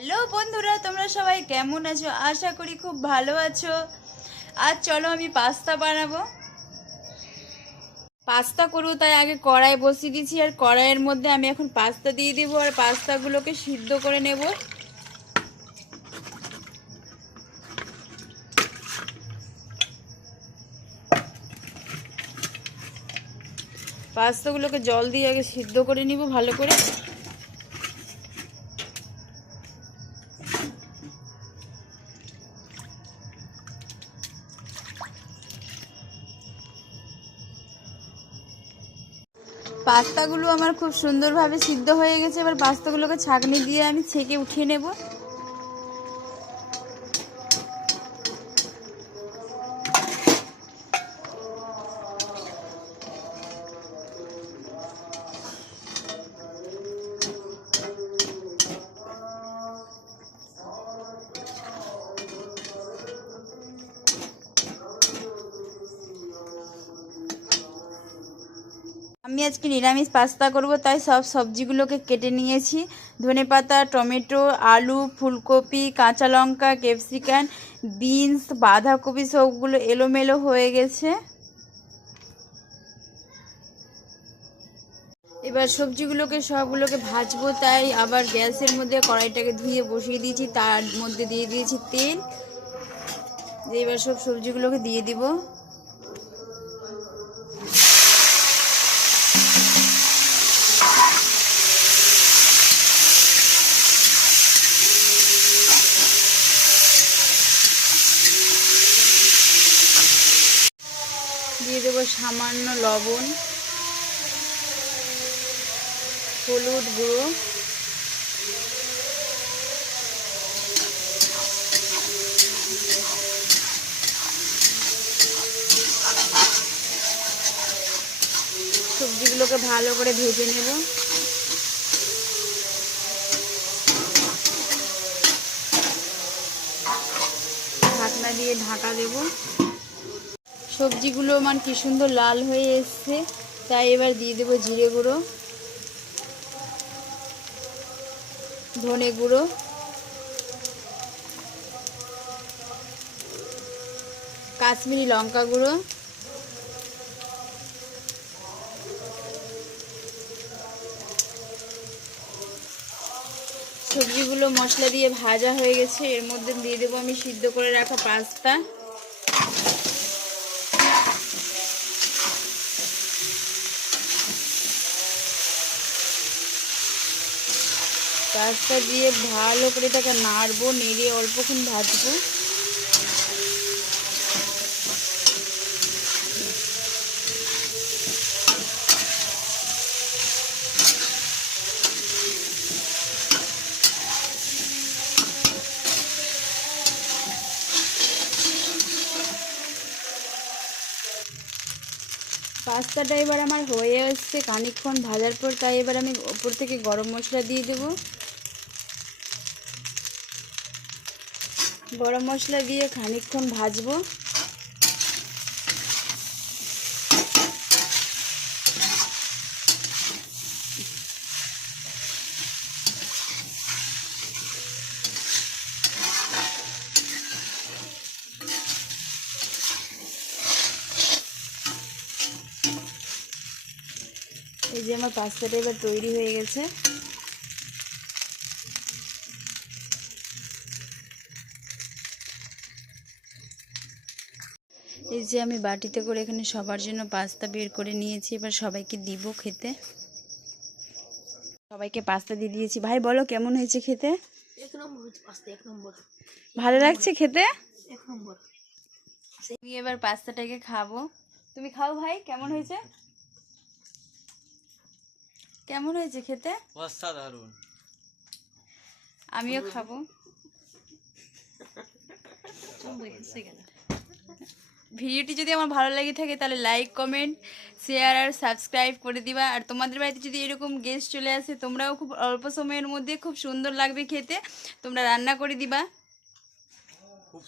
Hello বন্ধুরা, তোমরা সবাই কেমন আছো? আশা করি খুব ভালো আছো। আজ চলো আমি পাস্তা বানাবো। পাস্তা করবো তাই আগে কড়াই বসিয়ে দিয়েছি, আর কড়াইয়ের মধ্যে আমি এখন পাস্তা দিয়ে দিব আর পাস্তাগুলোকে সিদ্ধ করে নেব। পাস্তাগুলোকে জল দিয়ে আগে সিদ্ধ করে নিব ভালো করে। পাস্তাগুলো আমার খুব সুন্দরভাবে সিদ্ধ হয়ে গেছে। এবার পাস্তাগুলোকে ছাঁকনি দিয়ে আমি ছেঁকে উঠিয়ে নেব। আমি আজকে নিরামিষ পাস্তা করব, তাই সব সবজিগুলোকে কেটে নিয়েছি। ধনেপাতা, টমেটো, আলু, ফুলকপি, কাঁচা লঙ্কা, ক্যাপসিকাম, বিনস, বাঁধাকপি সবগুলো এলোমেলো হয়ে গেছে। এবার সবজিগুলোকে সবগুলোকে ভাজবো, তাই আবার গ্যাসের মধ্যে কড়াইটাকে ধুয়ে বসিয়ে দিয়েছি। তার মধ্যে দিয়ে দিয়েছি তেল। এবার সব সবজিগুলোকে দিয়ে দিব। দিয়ে দেবো সামান্য লবণ, হলুদ গুঁড়ো, সবজিগুলোকে ভালো করে ভেজে নেব। ঢাকনা দিয়ে ঢাকা দেব। সবজিগুলো আমার কি সুন্দর লাল হয়ে এসছে, তাই এবার দিয়ে দেবো জিরে গুঁড়ো, ধনে গুঁড়ো, কাশ্মীরি লঙ্কা গুঁড়ো, সবজিগুলো মশলা দিয়ে ভাজা হয়ে গেছে। এর মধ্যে দিয়ে দেবো আমি সিদ্ধ করে রাখা পাস্তা। পাস্তা দিয়ে ভালো করে এটাকে নাড়বো, নেড়ে অল্পক্ষণ ভাজবো। পাস্তাটা এবার আমার হয়ে আসছে খানিকক্ষণ ভাজার পর, তাই এবার আমি ওপর থেকে গরম মশলা দিয়ে দেব। গরম মশলা দিয়ে খানিকক্ষণ ভাজবো। এই যে আমার পাস্তাটা এবার তৈরি হয়ে গেছে। এই যে আমি বাটিতে করে এখানে সবার জন্য পাস্তা বের করে নিয়েছি। এবার সবাইকে দিব খেতে। সবাইকে পাস্তা দিয়ে দিয়েছি। ভাই বলো কেমন হয়েছে খেতে? এক নম্বর হচ্ছে পাস্তা, এক নম্বর। ভালো লাগছে খেতে? এক নম্বর। আমি এবার পাস্তাটাকে খাবো। তুমি খাও ভাই, কেমন হয়েছে? কেমন হয়েছে খেতে? অসাধারণ। আমিও খাবো। ভিডিওটি যদি আমার ভালো লেগে থাকে তাহলে লাইক, কমেন্ট, শেয়ার আর সাবস্ক্রাইব করে দিবা। আর তোমাদের বাড়িতে যদি এরকম গেস্ট চলে আসে, তোমরাও খুব অল্প সময়ের মধ্যে খুব সুন্দর লাগবে খেতে, তোমরা রান্না করে দিবা। খুব